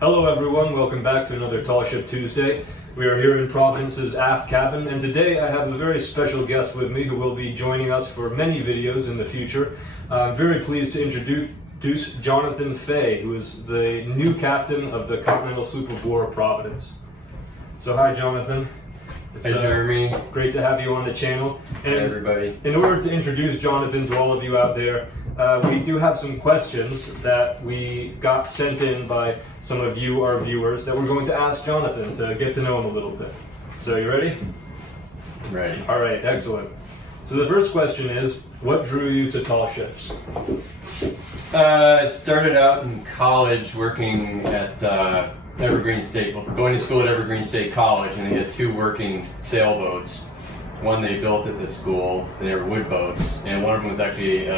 Hello everyone, welcome back to another Tall Ship Tuesday. We are here in Providence's aft cabin, and today I have a very special guest with me who will be joining us for many videos in the future. I'm very pleased to introduce Jonathan Fay, who is the new captain of the Continental Sloop-of-War Providence. So hi Jonathan. Hey Jeremy. Great to have you on the channel. And hey everybody. In order to introduce Jonathan to all of you out there, we do have some questions that we got sent in by some of you, our viewers, that we're going to ask Jonathan to get to know him a little bit. So you ready? Ready. All right, excellent. So the first question is, what drew you to tall ships? I started out in college working at Evergreen State, going to school at Evergreen State College, and they had two working sailboats. One they built at the school, and they were wood boats, and one of them was actually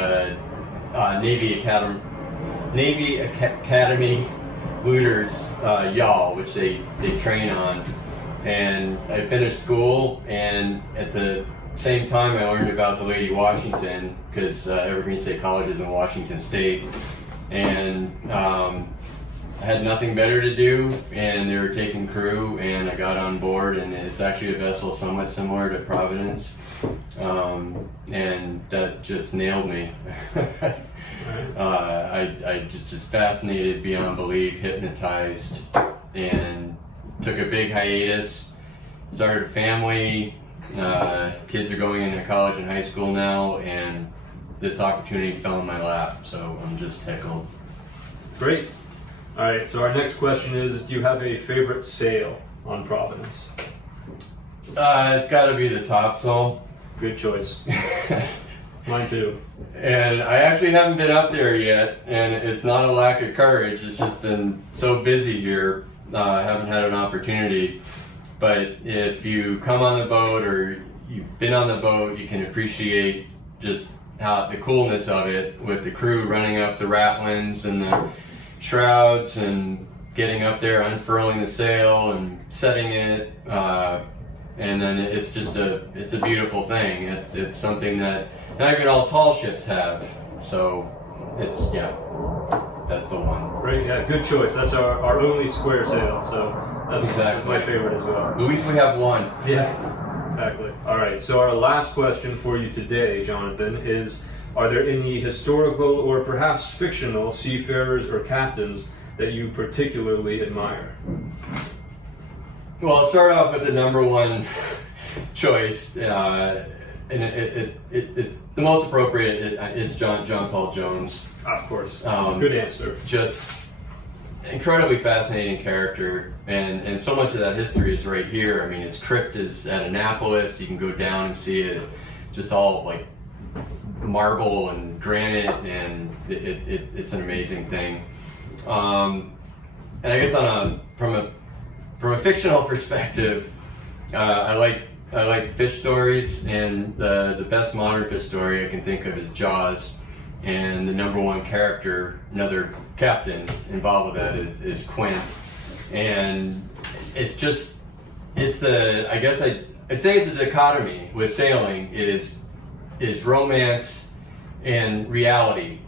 Navy Academy looters yawl, which they train on. And I finished school, and at the same time I learned about the Lady Washington, because Evergreen State College is in Washington State, and I had nothing better to do, and they were taking crew, and I got on board, and it's actually a vessel somewhat similar to Providence, and that just nailed me. I just fascinated beyond belief, hypnotized, and took a big hiatus, started a family, kids are going into college and high school now, and this opportunity fell in my lap, so I'm just tickled. Great. All right, so our next question is, do you have a favorite sail on Providence? It's got to be the topsail. Good choice. Mine too. And I actually haven't been up there yet, and it's not a lack of courage, it's just been so busy here, I haven't had an opportunity. But if you come on the boat or you've been on the boat, you can appreciate just how the coolness of it, with the crew running up the ratlins and the shrouds and getting up there, unfurling the sail and setting it, and then it's just it's a beautiful thing. It's something that not even all tall ships have, so it's, yeah, that's the one. Right, yeah, good choice. That's our only square sail, so that's exactly my favorite as well. At least we have one. Yeah, exactly. All right, so our last question for you today, Jonathan, is, are there any historical or perhaps fictional seafarers or captains that you particularly admire? Well, I'll start off with the number one choice, and the most appropriate is John Paul Jones. Of course, good answer. Just incredibly fascinating character, and so much of that history is right here. I mean, his crypt is at Annapolis. You can go down and see it, just all like marble and granite, and it's an amazing thing. And I guess from a fictional perspective, I like fish stories, and the best modern fish story I can think of is Jaws, and the number one character, another captain involved with that, is Quint, and I'd say it's a dichotomy with sailing is romance and reality,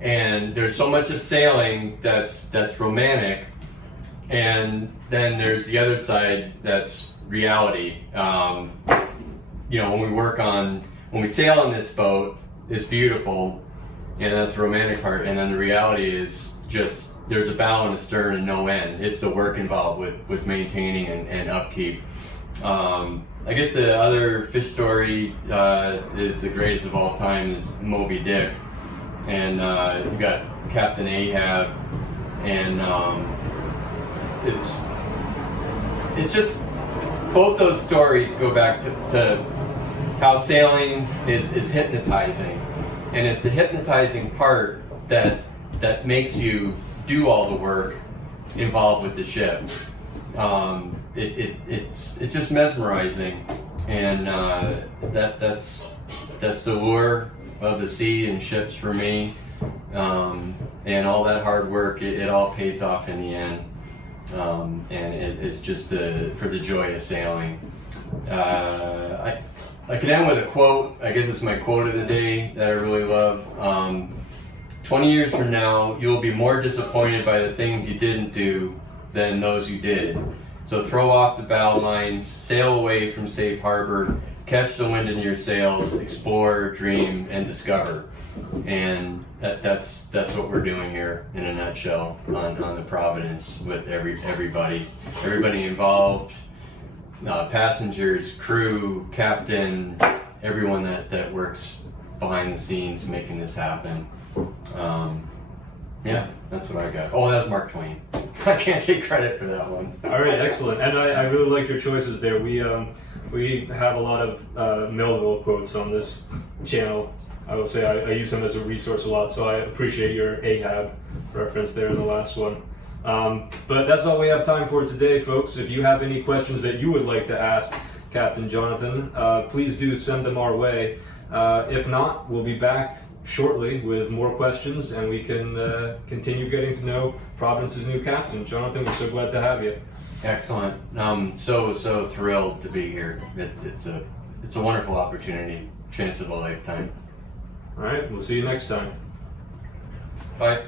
and there's so much of sailing that's romantic, and then there's the other side that's reality. When we sail on this boat, it's beautiful, and that's the romantic part, and then the reality is just there's a bow and a stern and no end. It's the work involved with maintaining and upkeep. I guess the other fish story is the greatest of all time, is Moby Dick, and you got Captain Ahab, and it's just, both those stories go back to how sailing is hypnotizing, and it's the hypnotizing part that makes you do all the work involved with the ship. It's just mesmerizing, and that's the lure of the sea and ships for me, and all that hard work, it all pays off in the end, and it's just for the joy of sailing. I can end with a quote. I guess it's my quote of the day that I really love. 20 years from now, you'll be more disappointed by the things you didn't do than those who did. So throw off the bow lines, sail away from safe harbor, catch the wind in your sails, explore, dream, and discover. And that's what we're doing here in a nutshell on the Providence with everybody involved, passengers, crew, captain, everyone that works behind the scenes making this happen. Yeah, that's what I got. Oh, that's Mark Twain. I can't take credit for that one. All right, excellent. And I really like your choices there. We have a lot of Melville quotes on this channel. I will say I use them as a resource a lot, so I appreciate your Ahab reference there in the last one. But that's all we have time for today, folks. If you have any questions that you would like to ask Captain Jonathan, please do send them our way. If not, we'll be back shortly with more questions, and we can continue getting to know Providence's new captain. Jonathan, we're so glad to have you. Excellent. So thrilled to be here. It's a wonderful opportunity, chance of a lifetime. All right, we'll see you next time. Bye.